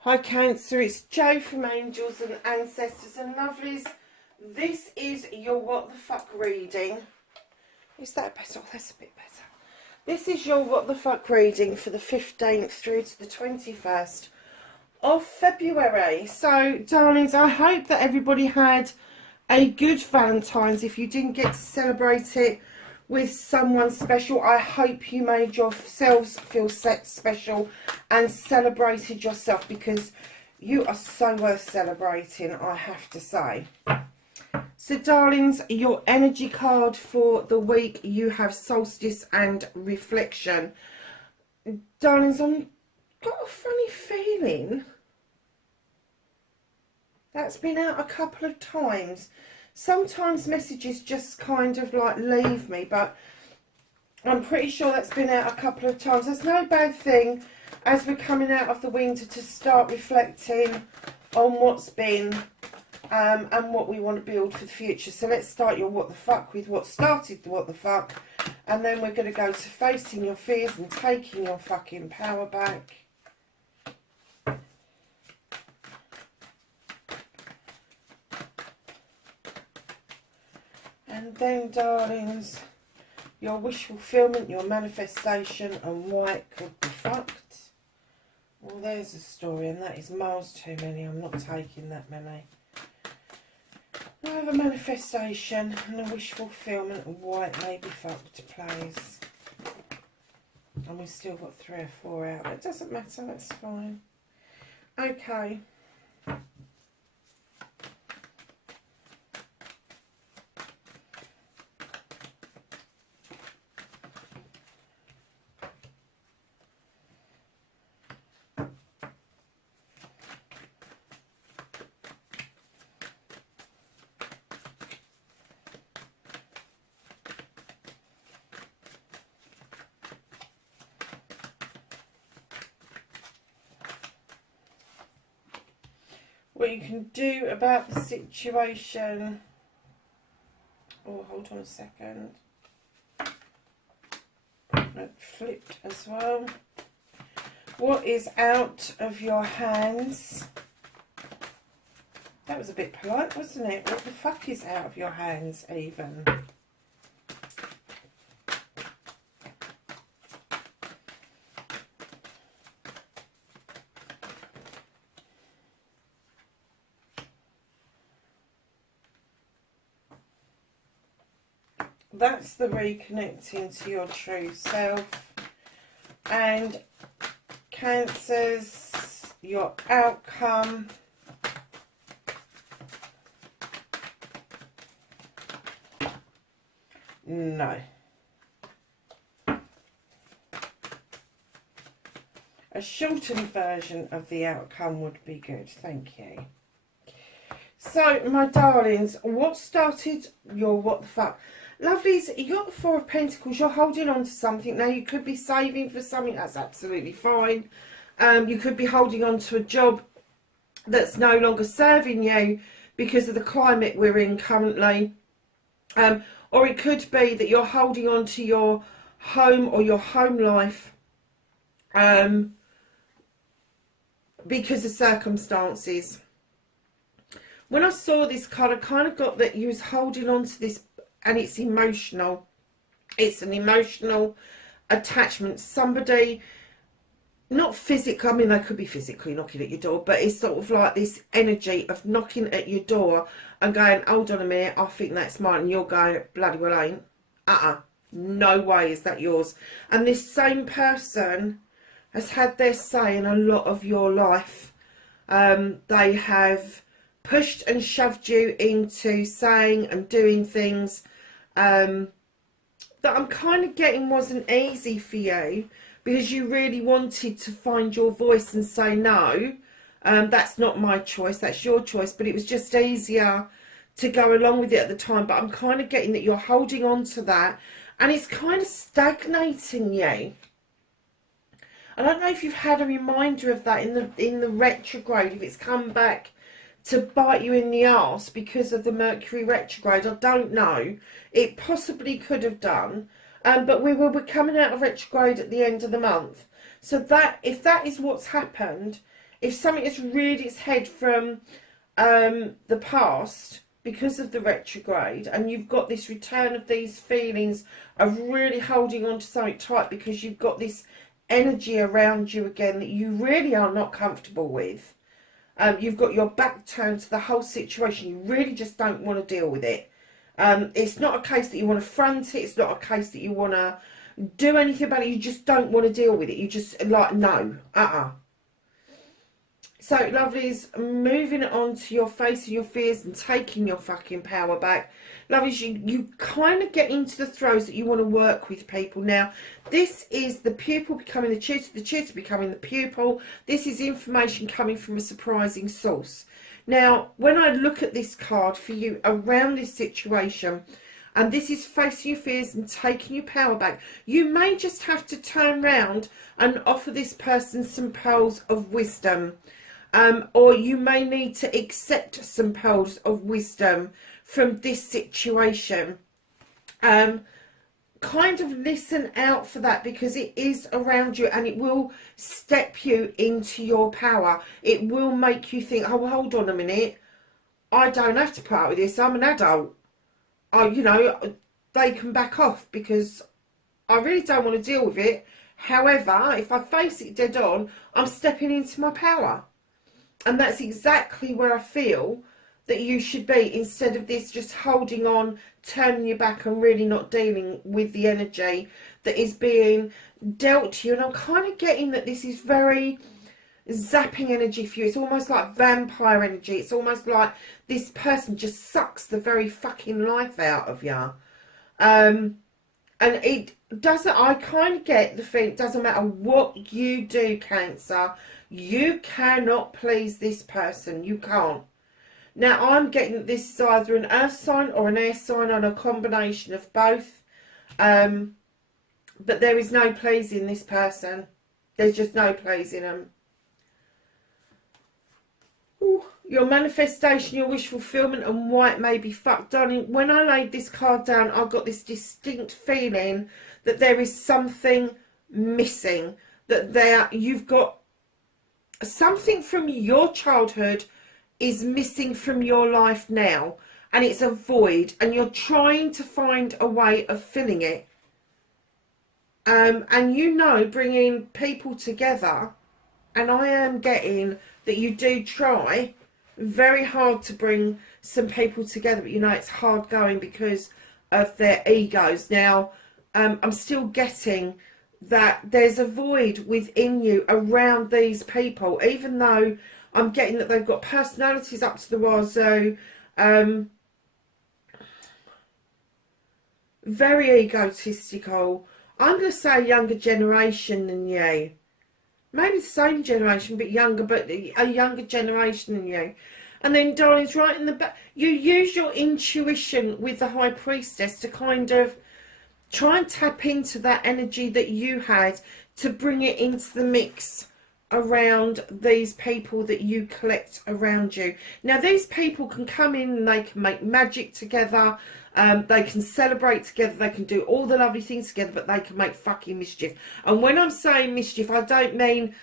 Hi Cancer, it's Jo from Angels and Ancestors and Lovelies. This is your What the Fuck reading. Is that better? Oh, that's a bit better. This is your What the Fuck reading for the 15th through to the 21st of February. So, darlings, I hope that everybody had a good Valentine's. If you didn't get to celebrate it with someone special, I hope you made yourselves feel special and celebrated yourself, because you are so worth celebrating, I have to say. So, darlings, your energy card for the week, you have Solstice and Reflection. Darlings, I've got a funny feeling that's been out a couple of times. Sometimes messages just kind of like leave me, but I'm pretty sure that's been out a couple of times. There's no bad thing as we're coming out of the winter to start reflecting on what's been and what we want to build for the future. So let's start your What the Fuck with what started the What the Fuck, and then we're going to go to facing your fears and taking your fucking power back. And then, darlings, your wish fulfillment, your manifestation, and why it could be fucked. Well, there's a story, and that is miles too many. I'm not taking that many. I have a manifestation and a wish fulfillment, and why it may be fucked, please. And we've still got 3 or 4 out. It doesn't matter, that's fine. Okay. What you can do about the situation. Oh, hold on a second. It flipped as well. What is out of your hands? That was a bit polite, wasn't it? What the fuck is out of your hands, even? That's the reconnecting to your true self. And Cancers, your outcome. No. A shortened version of the outcome would be good. Thank you. So, my darlings, what started your what the fuck? Lovelies, you got the 4 of Pentacles. You're holding on to something. Now, you could be saving for something. That's absolutely fine. You could be holding on to a job that's no longer serving you because of the climate we're in currently. Or it could be that you're holding on to your home or your home life because of circumstances. When I saw this card, I kind of got that you was holding on to this, and it's emotional. It's an emotional attachment. Somebody, not physical, I mean, they could be physically knocking at your door, but it's sort of like this energy of knocking at your door and going, hold on a minute, I think that's mine. And you're going, bloody well ain't. No way is that yours. And this same person has had their say in a lot of your life. They have pushed and shoved you into saying and doing things that I'm kind of getting wasn't easy for you, because you really wanted to find your voice and say no, that's not my choice, that's your choice, but it was just easier to go along with it at the time. But I'm kind of getting that you're holding on to that, and it's kind of stagnating you. I don't know if you've had a reminder of that in the retrograde, if it's come back to bite you in the arse because of the Mercury retrograde. I don't know. It possibly could have done. But we will be coming out of retrograde at the end of the month. So that, if that is what's happened, if something has reared its head from the past because of the retrograde, and you've got this return of these feelings of really holding on to something tight because you've got this energy around you again that you really are not comfortable with. You've got your back turned to the whole situation. You really just don't want to deal with it. It's not a case that you want to front it. It's not a case that you want to do anything about it. You just don't want to deal with it. You just like, no, So, lovelies, moving on to your facing your fears and taking your fucking power back. Lovelies, you kind of get into the throes that you want to work with people. Now, this is the pupil becoming the tutor becoming the pupil. This is information coming from a surprising source. Now, when I look at this card for you around this situation, and this is facing your fears and taking your power back, you may just have to turn round and offer this person some pearls of wisdom. Or you may need to accept some pearls of wisdom from this situation. Kind of listen out for that, because it is around you and it will step you into your power. It will make you think, oh, hold on a minute, I don't have to put up with this, I'm an adult. You know, they can back off because I really don't want to deal with it. However, if I face it dead on, I'm stepping into my power. And that's exactly where I feel that you should be, instead of this just holding on, turning your back and really not dealing with the energy that is being dealt to you. And I'm kind of getting that this is very zapping energy for you. It's almost like vampire energy. It's almost like this person just sucks the very fucking life out of you. And it doesn't, I kind of get the feeling, it doesn't matter what you do, Cancer, you cannot please this person. You can't. Now, I'm getting that this is either an earth sign or an air sign, and a combination of both. But there is no pleasing this person. There's just no pleasing them. Ooh, your manifestation, your wish fulfillment, and why it may be fucked. Darling, when I laid this card down, I got this distinct feeling that there is something missing. That you've got something from your childhood is missing from your life now, and it's a void, and you're trying to find a way of filling it. And you know, bringing people together, and I am getting that you do try very hard to bring some people together, but you know it's hard going because of their egos. Now, I'm still getting that there's a void within you around these people, even though I'm getting that they've got personalities up to the wazoo, very egotistical. I'm going to say younger generation than you. Maybe the same generation, but a younger generation than you. And then, darlings, right in the back, you use your intuition with the High Priestess to kind of try and tap into that energy that you had, to bring it into the mix around these people that you collect around you. Now, these people can come in and they can make magic together, they can celebrate together, they can do all the lovely things together, but they can make fucking mischief. And when I'm saying mischief, I don't mean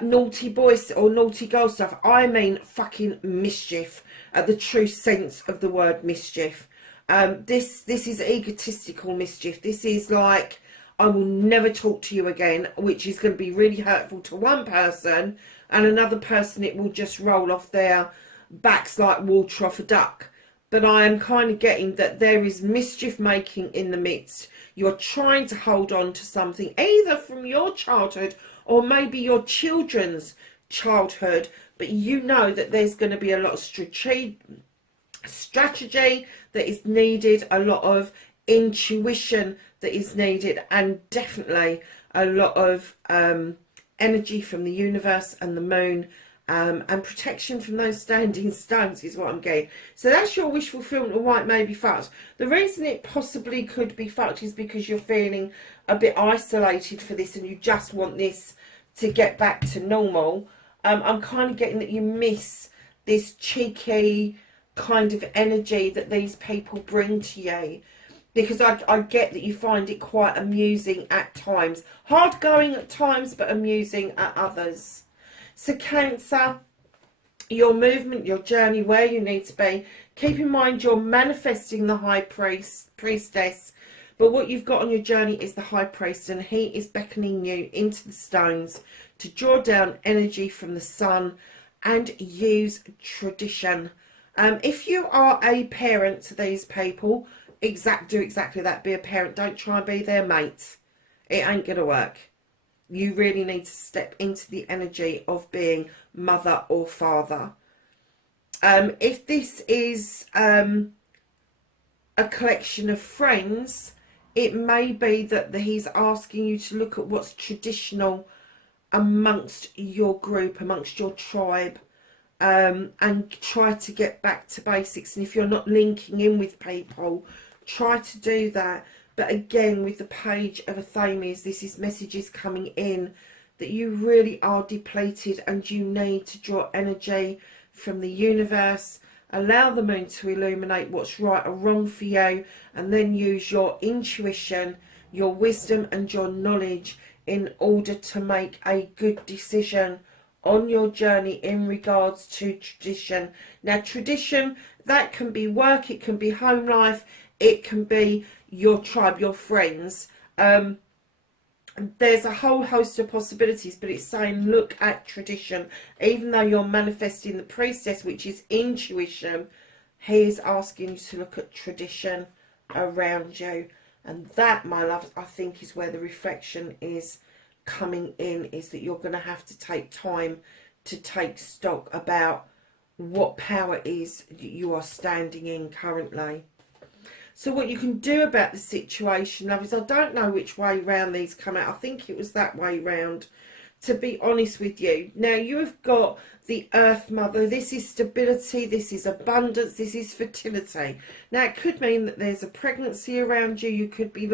naughty boys or naughty girl stuff. I mean fucking mischief, the true sense of the word mischief. This is egotistical mischief. This is like, I will never talk to you again, which is going to be really hurtful to one person, and another person it will just roll off their backs like water off a duck. But I am kind of getting that there is mischief making in the midst. You're trying to hold on to something, either from your childhood or maybe your children's childhood, but you know that there's going to be a lot of strategy that is needed, a lot of intuition that is needed, and definitely a lot of energy from the universe and the moon, and protection from those standing stones is what I'm getting. So that's your wish fulfillment, or why it may be fucked. The reason it possibly could be fucked is because you're feeling a bit isolated for this and you just want this to get back to normal, I'm kind of getting that you miss this cheeky kind of energy that these people bring to you. Because I get that you find it quite amusing at times. Hard going at times, but amusing at others. So Cancer, your movement, your journey, where you need to be. Keep in mind you're manifesting the High Priestess. But what you've got on your journey is the High Priest. And he is beckoning you into the stones to draw down energy from the sun and use tradition. If you are a parent to these people, do exactly that. Be a parent. Don't try and be their mate. It ain't going to work. You really need to step into the energy of being mother or father. If this is a collection of friends, it may be that he's asking you to look at what's traditional amongst your group, amongst your tribe, and try to get back to basics. And if you're not linking in with people, try to do that. But again, with the Page of Athames, this is messages coming in that you really are depleted and you need to draw energy from the universe. Allow the moon to illuminate what's right or wrong for you, and then use your intuition, your wisdom and your knowledge in order to make a good decision on your journey in regards to tradition. Now, tradition, that can be work, it can be home life, it can be your tribe, your friends. There's a whole host of possibilities, but it's saying look at tradition. Even though you're manifesting the Priestess, which is intuition, he is asking you to look at tradition around you. And that, my love, I think is where the reflection is coming in, is that you're going to have to take time to take stock about what power is you are standing in currently. So what you can do about the situation, love, is I don't know which way round these come out. I think it was that way round, to be honest with you. Now, you have got the Earth Mother. This is stability, this is abundance, this is fertility. Now, it could mean that there's a pregnancy around you. You could be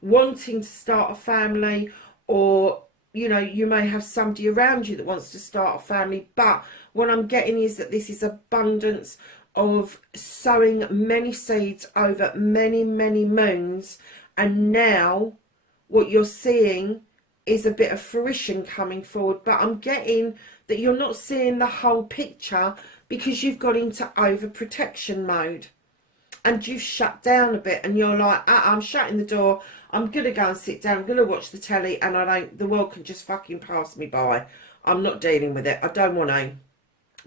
wanting to start a family, or, you know, you may have somebody around you that wants to start a family. But what I'm getting is that this is abundance of sowing many seeds over many, many moons. And now what you're seeing is a bit of fruition coming forward. But I'm getting that you're not seeing the whole picture because you've got into overprotection mode. And you've shut down a bit, and you're like, I'm shutting the door. I'm going to go and sit down. I'm going to watch the telly, and the world can just fucking pass me by. I'm not dealing with it. I don't want to.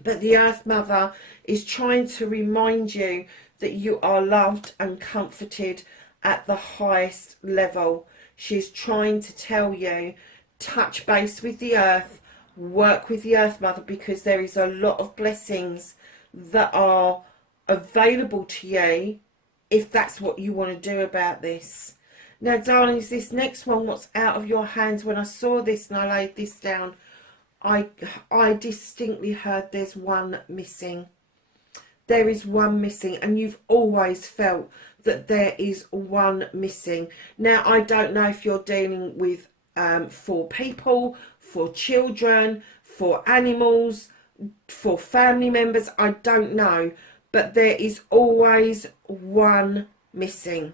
But the Earth Mother is trying to remind you that you are loved and comforted at the highest level. She's trying to tell you, touch base with the Earth, work with the Earth Mother, because there is a lot of blessings that are available to you if that's what you want to do about this. Now, darlings, this next one, what's out of your hands, when I saw this and I laid this down, I distinctly heard there's one missing. There is one missing, and you've always felt that there is one missing. Now, I don't know if you're dealing with for people, for children, for animals, for family members, I don't know. But there is always one missing.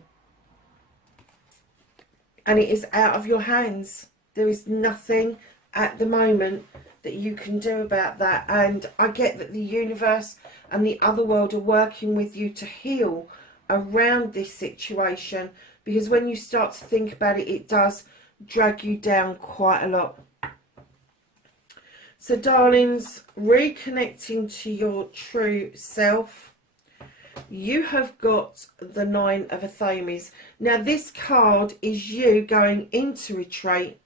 And it is out of your hands. There is nothing at the moment that you can do about that. And I get that the universe and the other world are working with you to heal around this situation, because when you start to think about it, it does drag you down quite a lot. So, darlings, reconnecting to your true self, you have got the Nine of Athames. Now, this card is you going into retreat,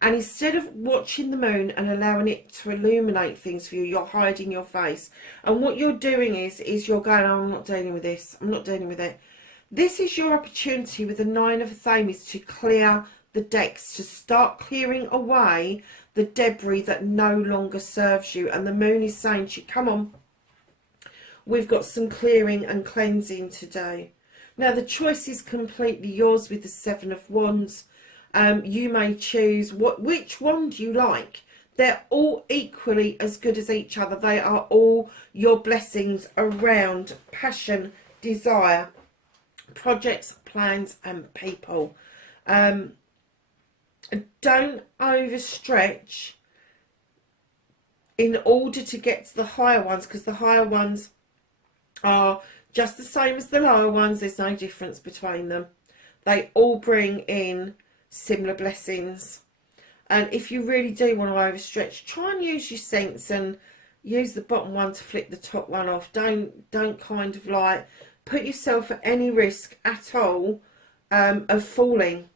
and instead of watching the moon and allowing it to illuminate things for you, you're hiding your face. And what you're doing is you're going, oh, I'm not dealing with this. I'm not dealing with it. This is your opportunity with the Nine of Athames to clear the decks, to start clearing away the debris that no longer serves you. And the moon is saying to you, come on, we've got some clearing and cleansing today. Now the choice is completely yours with the Seven of Wands. You may choose which wand you like. They're all equally as good as each other. They are all your blessings around passion, desire, projects, plans and people. Don't overstretch in order to get to the higher ones, because the higher ones are just the same as the lower ones. There's no difference between them. They all bring in similar blessings. And if you really do want to overstretch, try and use your sense and use the bottom one to flip the top one off. Don't kind of like put yourself at any risk at all of falling,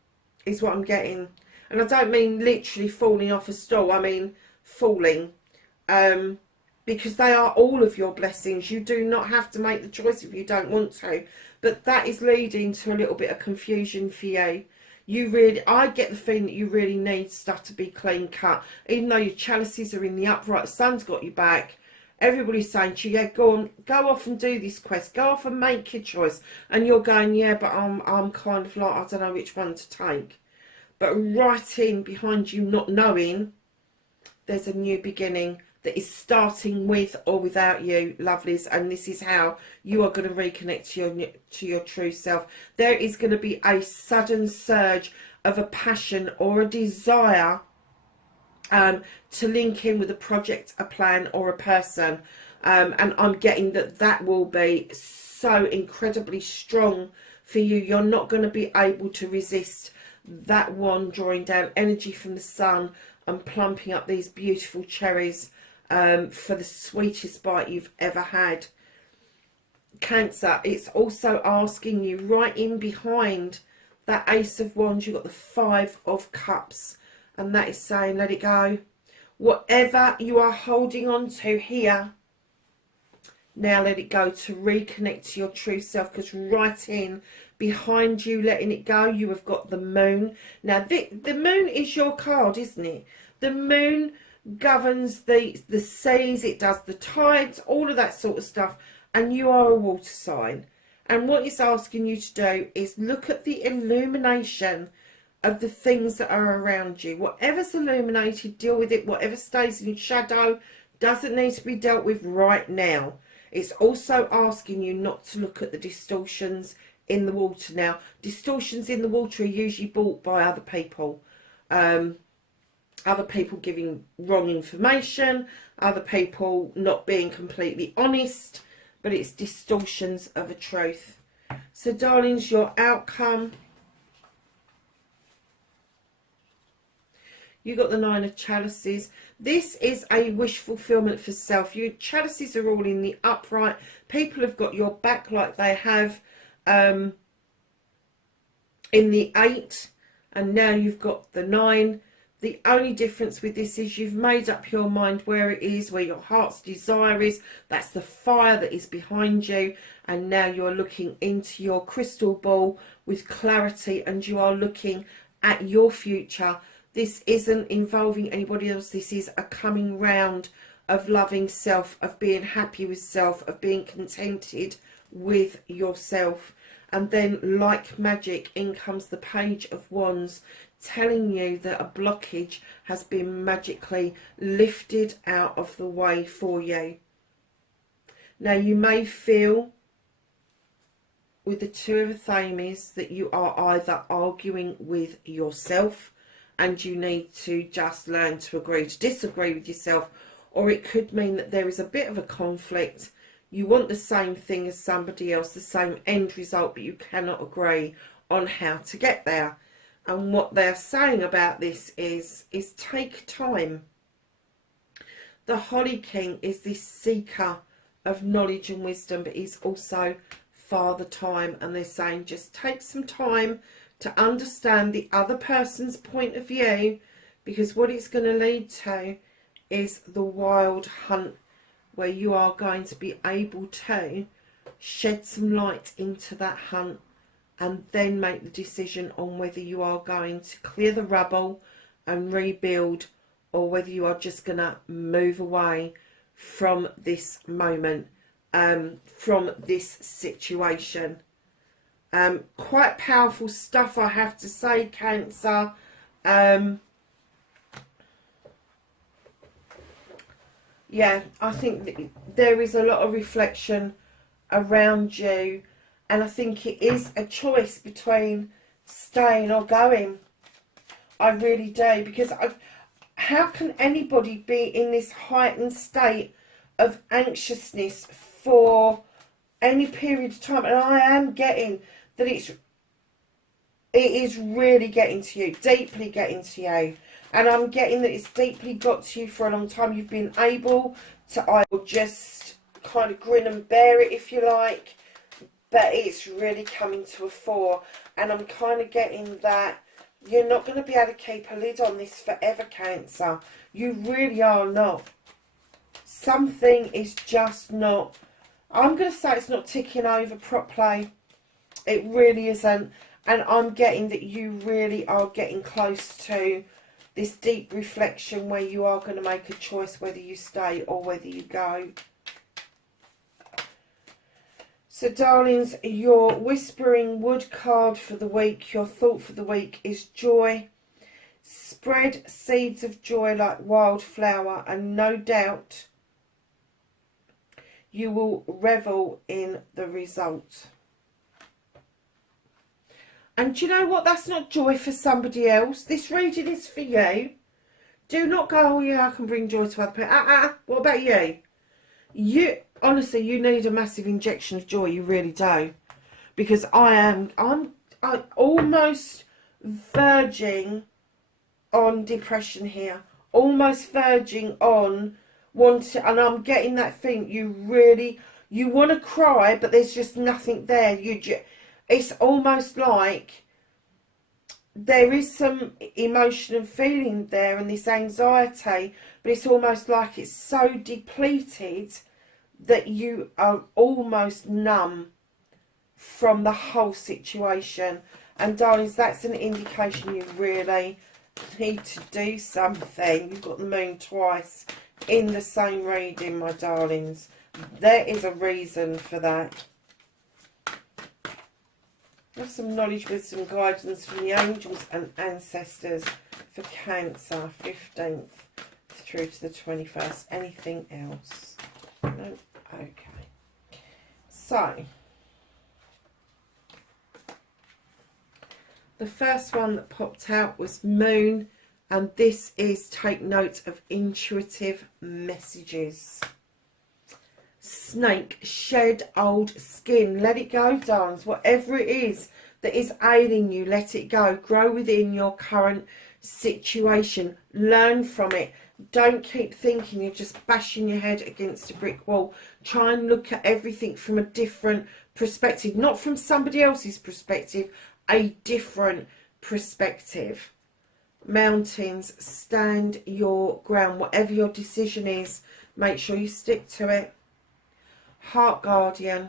is what I'm getting. And I don't mean literally falling off a stool. I mean falling. Because they are all of your blessings. You do not have to make the choice if you don't want to. But that is leading to a little bit of confusion for you. I get the feeling that you really need stuff to be clean cut. Even though your chalices are in the upright, the sun's got your back. Everybody's saying to you, yeah, go on, go off and do this quest. Go off and make your choice. And you're going, yeah, but I'm kind of like, I don't know which one to take. But right in behind you not knowing, there's a new beginning that is starting with or without you, lovelies, and this is how you are going to reconnect to your true self. There is going to be a sudden surge of a passion or a desire to link in with a project, a plan or a person, and I'm getting that will be so incredibly strong for you. You're not going to be able to resist that one drawing down energy from the sun and plumping up these beautiful cherries for the sweetest bite you've ever had. Cancer, it's also asking you right in behind that Ace of Wands, you've got the Five of Cups, and that is saying let it go. Whatever you are holding on to here, now let it go, to reconnect to your true self, because right in behind you letting it go, you have got the Moon. Now the Moon is your card, isn't it? The Moon governs the seas, it does the tides, all of that sort of stuff, and you are a water sign. And what it's asking you to do is look at the illumination of the things that are around you. Whatever's illuminated, deal with it. Whatever stays in shadow doesn't need to be dealt with right now. It's also asking you not to look at the distortions in the water. Now, distortions in the water are usually brought by other people. Other people giving wrong information, other people not being completely honest, but it's distortions of a truth. So, darlings, your outcome. You got the Nine of Chalices. This is a wish fulfillment for self. Your chalices are all in the upright. People have got your back like they have in the 8, and now you've got the 9. The only difference with this is you've made up your mind where it is, where your heart's desire is. That's the fire that is behind you. And now you're looking into your crystal ball with clarity, and you are looking at your future. This isn't involving anybody else. This is a coming round of loving self, of being happy with self, of being contented with yourself. And then, like magic, in comes the Page of Wands, telling you that a blockage has been magically lifted out of the way for you. Now, you may feel with the Two of Thames that you are either arguing with yourself and you need to just learn to agree to disagree with yourself, or it could mean that there is a bit of a conflict. You want the same thing as somebody else, the same end result, but you cannot agree on how to get there. And what they're saying about this is take time. The Holly King is this seeker of knowledge and wisdom, but he's also Father Time. And they're saying just take some time to understand the other person's point of view, because what it's going to lead to is the wild hunt, where you are going to be able to shed some light into that hunt and then make the decision on whether you are going to clear the rubble and rebuild, or whether you are just going to move away from this moment, from this situation. Quite powerful stuff, I have to say, Cancer. Yeah, I think that there is a lot of reflection around you, and I think it is a choice between staying or going. I really do, because how can anybody be in this heightened state of anxiousness for any period of time? And I am getting that it is really getting to you, deeply getting to you. And I'm getting that it's deeply got to you for a long time. You've been able to either just kind of grin and bear it, if you like, but it's really coming to a fore. And I'm kind of getting that you're not going to be able to keep a lid on this forever, Cancer. You really are not. Something is just not, I'm going to say it's not ticking over properly. It really isn't. And I'm getting that you really are getting close to this deep reflection where you are going to make a choice whether you stay or whether you go. So, darlings, your Whispering Wood card for the week, your thought for the week is joy. Spread seeds of joy like wildflower, and no doubt you will revel in the result. And do you know what? That's not joy for somebody else. This reading is for you. Do not go, oh yeah, I can bring joy to other people. What about you? You, honestly, you need a massive injection of joy. You really do. Because I'm almost verging on depression here. Almost verging on wanting, and I'm getting that thing. You want to cry, but there's just nothing there. It's almost like there is some emotion and feeling there and this anxiety, but it's almost like it's so depleted that you are almost numb from the whole situation. And darlings, that's an indication you really need to do something. You've got the moon twice in the same reading, my darlings. There is a reason for that. Have some knowledge, wisdom, guidance from the angels and ancestors for Cancer, 15th through to the 21st. Anything else? No? Okay. So, the first one that popped out was Moon, and this is take note of intuitive messages. Snake, shed old skin. Let it go, darlings. Whatever it is that is ailing you, let it go. Grow within your current situation. Learn from it. Don't keep thinking you're just bashing your head against a brick wall. Try and look at everything from a different perspective. Not from somebody else's perspective. A different perspective. Mountains, stand your ground. Whatever your decision is, make sure you stick to it. Heart Guardian,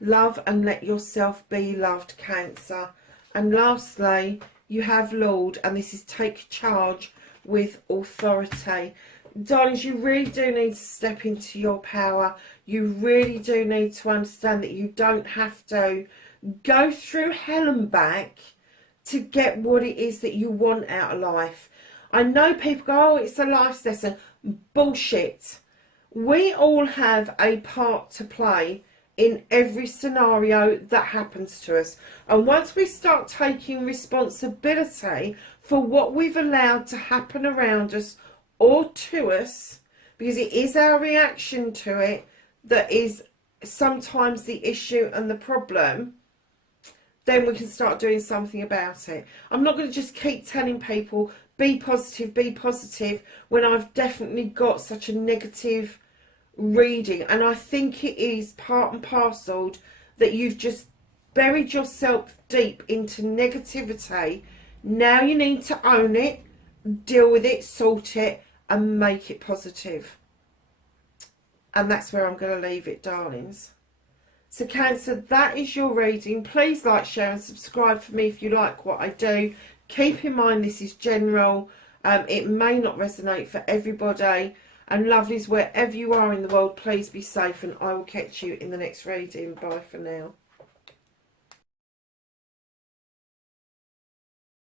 love and let yourself be loved, Cancer. And lastly, you have Lord, and this is take charge with authority. Darlings, you really do need to step into your power. You really do need to understand that you don't have to go through hell and back to get what it is that you want out of life. I know people go, oh, it's a life lesson. Bullshit. We all have a part to play in every scenario that happens to us. And once we start taking responsibility for what we've allowed to happen around us or to us, because it is our reaction to it that is sometimes the issue and the problem, then we can start doing something about it. I'm not going to just keep telling people, be positive, when I've definitely got such a negative reading. And I think it is part and parcel that you've just buried yourself deep into negativity. Now you need to own it, deal with it, sort it, and make it positive. And that's where I'm going to leave it, darlings. So Cancer, that is your reading. Please like, share and subscribe for me if you like what I do. Keep in mind this is general. It may not resonate for everybody. And lovelies, wherever you are in the world, please be safe, and I will catch you in the next reading. Bye for now.